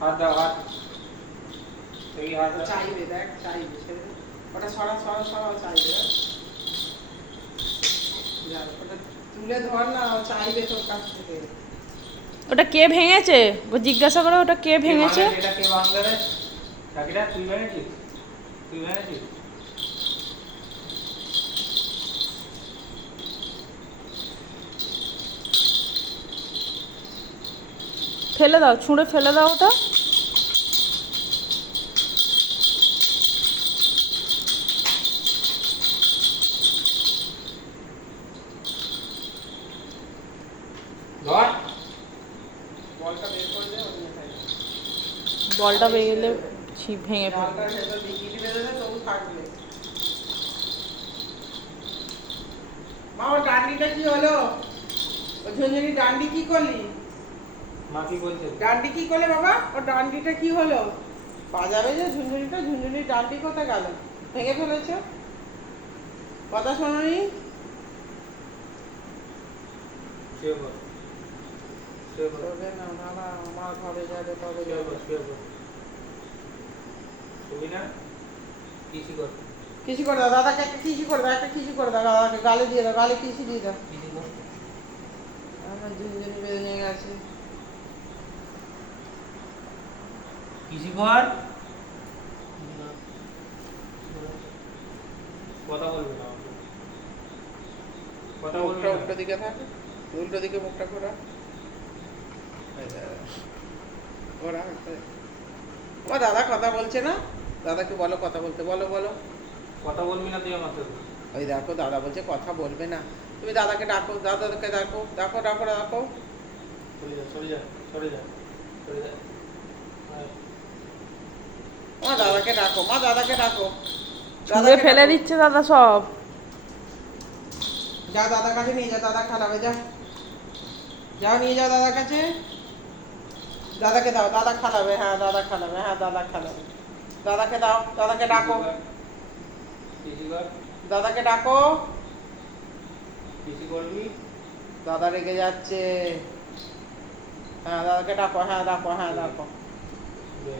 হাত দাও, হাত। এই হাত দাও। চাইবে, দেখ চাইবে ছেড়ে দে। ওটা সরা সরা সরা, ও চাইবে দেখ। যা, ওটা তুলে ধর না, ও চাইবে তোর কাছ থেকে। ওটা কে ভেঙেছে? ও জিজ্ঞাসা করে ওটা কে ভেঙেছে। এটা কে ভাঙলে রে? কাকিরা তুই ভেঙেছিস? তুই ভেঙেছিস? ফেলে দাও, ছুঁড়ে ফেলে দাও ওটা। ধর। বলটা বের করে দে, ওর মাথায়। বলটা বেগেলে ভেঙে ফেলবে। জালটার ভেতর দিয়ে গিট বেঁধে দে, তবু থাকবে। মা, ওর ডান্ডিটা কি হলো? ও ঝুনঝুনি ডান্ডি কি করলি? মা কি বলছে? ডান্ডি কি করলে বাবা? ওর ডান্ডিটা কি হলো? বাজাবে যে ঝুনঝুনিটা, ঝুনঝুনির ডান্ডি কোথায় গেল? ভেঙে ফেলেছে? কথা শোনোনি? শুয়ে পড়। শুয়ে পড়। তবে না বাবা, আমার ঘরে যাবে তবে শুয়ে যাবে। পড়, শুয়ে পড়। শুবি না? কিসি কর। কিসি করে দাও দাদাকে, একটা কিসি করে দাও, একটা কিসি করে দাও দাদাকে, গালে দিয়ে দাও, গালে কিসি দিয়ে দাও। কিসি কর। আমার ঝুনঝুনি বেঁধে নিয়ে গেছে। কিসি কর। কথা বলবি না আমাকে। কথা বলবি মুখটা না। উল্টো দিকে থাকে, উল্টো দিকে মুখটা ঘোরা। ঘোরা। ও দাদা কথা বলছে না? দাদাকে বলো কথা বলতে, বলো বলো। কথা বলবি না তুই আমার সাথে। ওই দেখো দাদা বলছে কথা বলবে না। তুমি দাদাকে ডাকো, দাদাকে ডাকো, ডাকো ডাকো ডাকো। সরে যা, সরে যা, সরে যা, সরে যা। মা দাদাকে ডাকো, মা দাদাকে ডাকো। ছুঁড়ে ফেলে ডাকো। দিচ্ছে দাদা সব। যাও দাদার কাছে নিয়ে যাও, দাদা খালাবে, যাও যাও নিয়ে যাও দাদার কাছে। দাদাকে দাও, দাদা খালাবে, হ্যাঁ দাদা খালাবে, হ্যাঁ দাদা খালাবে। দাদাকে দাও, দাদাকে ডাকো, কিসি কর। দাদাকে ডাকো। কিসি করবি। দাদা রেগে যাচ্ছে। হ্যাঁ দাদাকে ডাকো, হ্যাঁ ডাকো, হ্যাঁ ডাকো। দে।